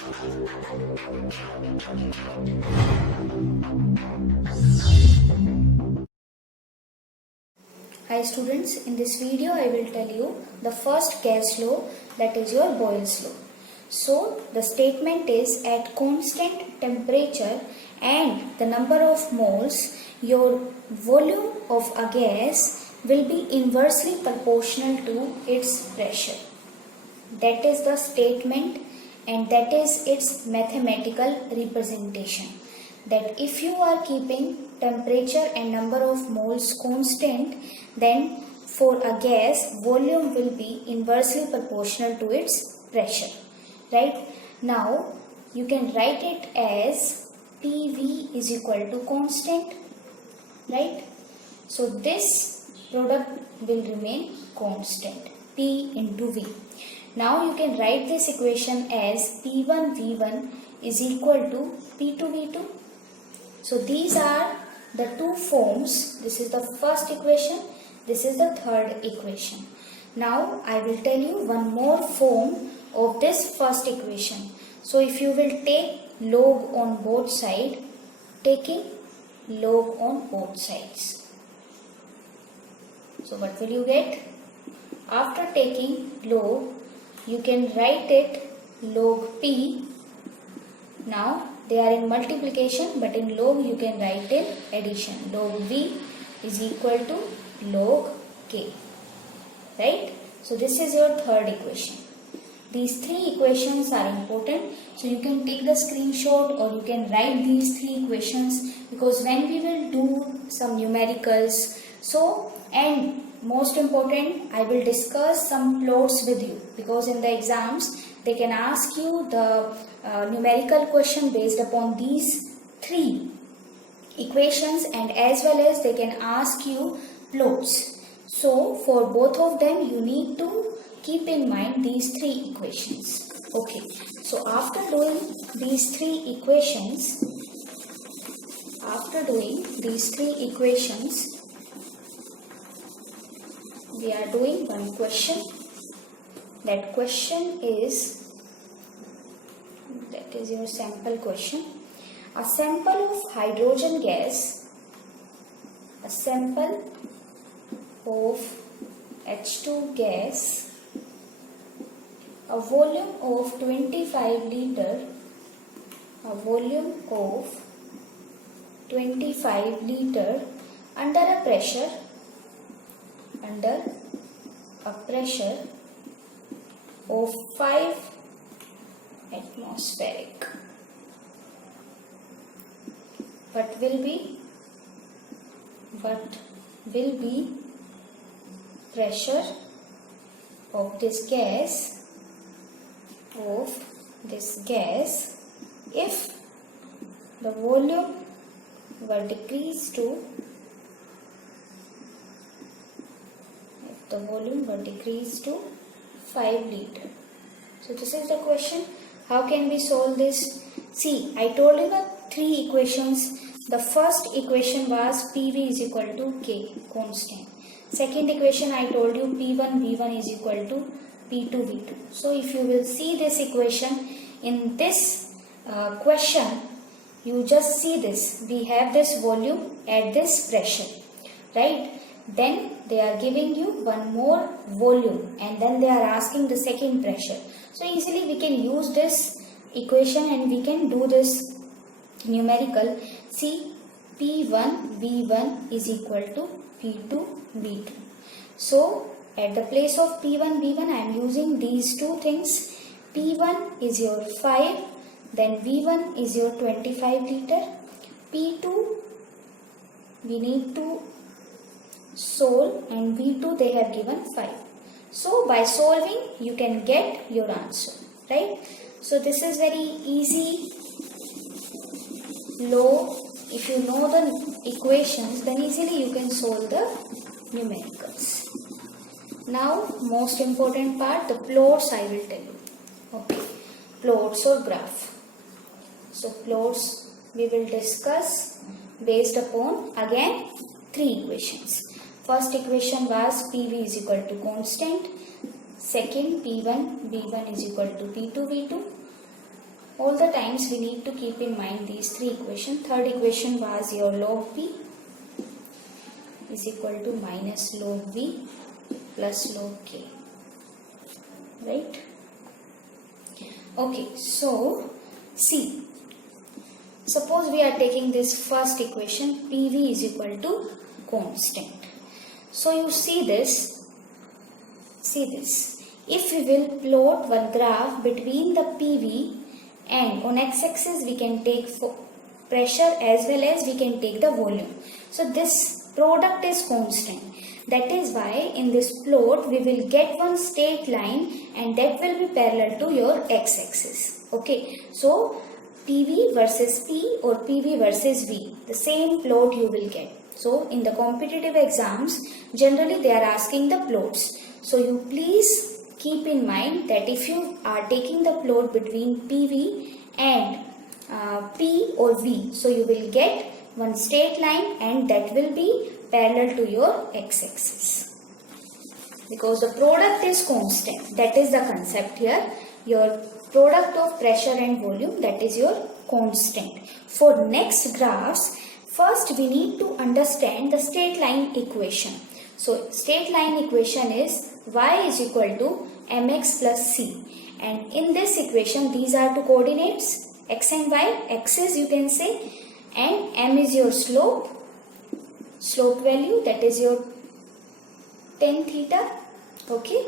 Hi students, in this video I will tell you the first gas law, that is your Boyle's law. So the statement is at constant temperature and the number of moles, your volume of a gas will be inversely proportional to its pressure. That is the statement and that is its mathematical representation. That if you are keeping temperature and number of moles constant, then for a gas volume will be inversely proportional to its pressure. Right? Now you can write it as PV is equal to constant. Right? So this product will remain constant, P into V. Now you can write this equation as P1 V1 is equal to P2 V2. So these are the two forms. This is the first equation. This is the third equation. Now I will tell you one more form of this first equation. So if you will take log on both sides, taking log on both sides. So what will you get? After taking log, you can write it log P. Now they are in multiplication, but in log you can write in addition. Log V is equal to log K. Right? So this is your third equation. These three equations are important. So you can take the screenshot or you can write these three equations, because when we will do some numericals, so and most important, I will discuss some plots with you, because in the exams they can ask you the numerical question based upon these three equations, and as well as they can ask you plots. So for both of them you need to keep in mind these three equations. Okay, so after doing these three equations, we are doing one question. That question is, that is your sample question. A sample of hydrogen gas, a sample of H2 gas, a volume of 25 liter, a volume of 25 liter under a pressure of 5 atmospheric. What will be pressure of this gas if the volume were decreased to 5 liter. So this is the question. How can we solve this? See, I told you the three equations. The first equation was PV is equal to K, constant. Second equation I told you P1 V1 is equal to P2 V2. So if you will see this equation, in this question, you just see this. We have this volume at this pressure, right? Then they are giving you one more volume and then they are asking the second pressure. So easily we can use this equation and we can do this numerical. See, P1 V1 is equal to P2 V2. So at the place of P1 V1 I am using these two things. P1 is your 5, then V1 is your 25 liter. P2 we need to solve and V2 they have given 5. So by solving you can get your answer, right? So this is very easy law. If you know the equations, then easily you can solve the numericals. Now most important part, the plots I will tell you. Okay, plots or graph. So plots we will discuss based upon again three equations. First equation was PV is equal to constant. Second, P1 V1 is equal to P2 V2. all the times we need to keep in mind these three equations. Third equation was your log P is equal to minus log V plus log K, right? Okay, so see, suppose we are taking this first equation, PV is equal to constant. So you see this, if we will plot one graph between the PV and on x-axis we can take pressure as well as we can take the volume. So this product is constant. That is why in this plot we will get one straight line and that will be parallel to your x-axis. Okay, so PV versus P or PV versus V, the same plot you will get. So in the competitive exams, generally they are asking the plots. So you please keep in mind that if you are taking the plot between PV and P or V, so you will get one straight line and that will be parallel to your x-axis. Because the product is constant, that is the concept here. Your product of pressure and volume, that is your constant. For next graphs, first we need to understand the straight line equation. So straight line equation is y is equal to mx plus c, and in this equation these are two coordinates, x and y. X is, you can say, and m is your slope value, that is your tan theta. Okay,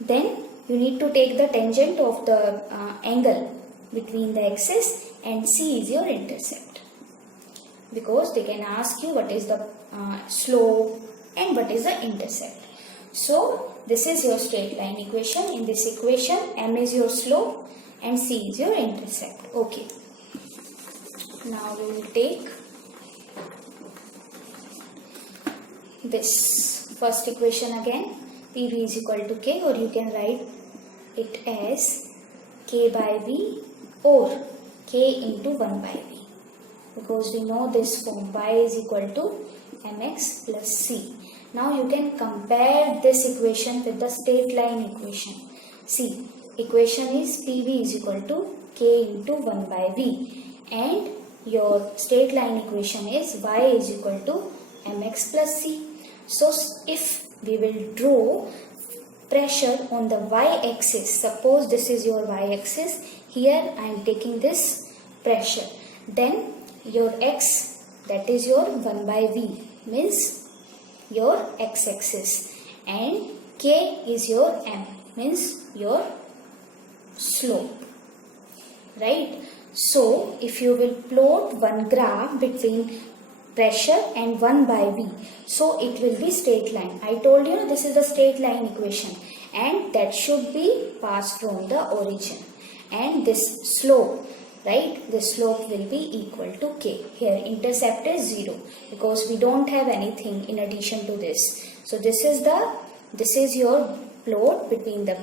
then you need to take the tangent of the angle between the axis, and c is your intercept, because they can ask you what is the slope and what is the intercept. So this is your straight line equation. In this equation, m is your slope and c is your intercept. Okay, now we will take this first equation again. PV is equal to K, or you can write it as K by V or K into 1 by V, because we know this form, y is equal to mx plus c. Now you can compare this equation with the straight line equation. See, equation is PV is equal to K into 1 by V, and your straight line equation is y is equal to mx plus c. So if we will draw pressure on the y-axis, suppose this is your y-axis, here I am taking this pressure, then your x, that is your 1 by v, means your x-axis, and k is your m, means your slope, right? So if you will plot one graph between pressure and 1 by v, so it will be straight line. I told you this is the straight line equation, and that should be passed from the origin, and this slope, right, this slope will be equal to k. Here intercept is 0 because we don't have anything in addition to this. So this is your plot between the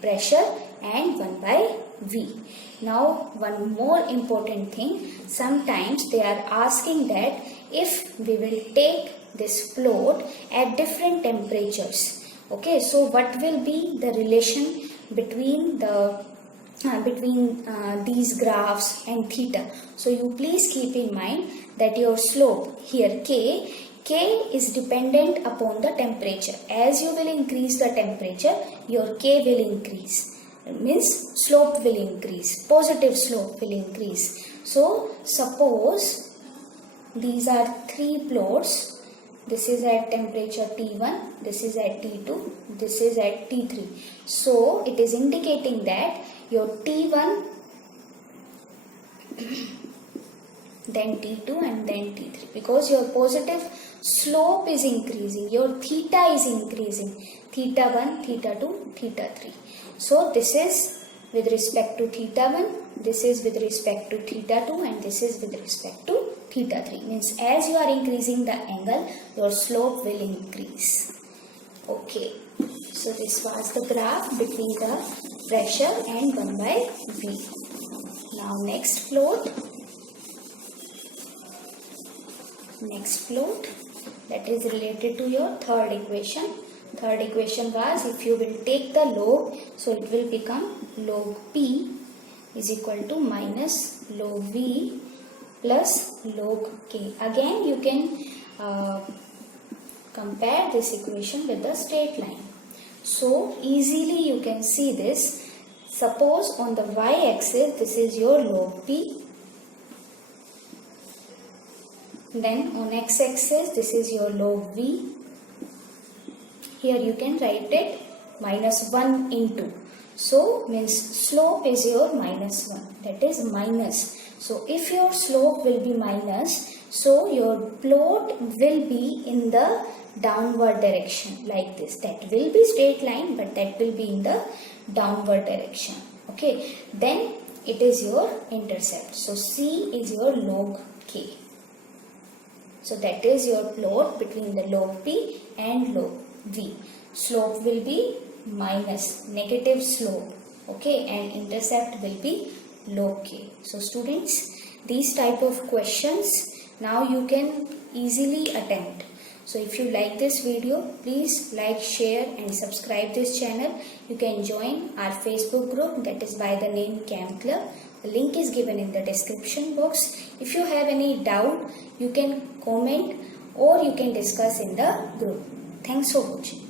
pressure and 1 by v. Now one more important thing, sometimes they are asking that if we will take this plot at different temperatures, okay, so what will be the relation between the these graphs and theta. So you please keep in mind that your slope here k is dependent upon the temperature. As you will increase the temperature, your k will increase, means slope will increase, positive slope will increase. So suppose these are three plots. This is at temperature T1, this is at T2, this is at T3. So it is indicating that your T1, then T2 and then T3, because your positive slope is increasing, your theta is increasing, theta 1, theta 2, theta 3. So this is with respect to theta 1, this is with respect to theta 2, and this is with respect to theta 3. Means as you are increasing the angle, your slope will increase. Okay, so this was the graph between the pressure and 1 by V. Now next plot that is related to your third equation. Third equation was, if you will take the log, so it will become log P is equal to minus log v plus log k. Again you can compare this equation with the straight line. So easily you can see this. Suppose on the y-axis this is your log p, then on x-axis this is your log v. Here you can write it minus 1 into. So means slope is your minus 1, that is minus. So if your slope will be minus, so your plot will be in the downward direction like this. That will be straight line, but that will be in the downward direction. Okay, then it is your intercept. So C is your log k. So that is your plot between the log p and log v. Slope will be minus, negative slope. Okay, and intercept will be log k. So students, these type of questions now you can easily attempt. So if you like this video, please like, share and subscribe this channel. You can join our Facebook group, that is by the name Chem Club. The link is given in the description box. If you have any doubt, you can comment or you can discuss in the group. Thanks for watching.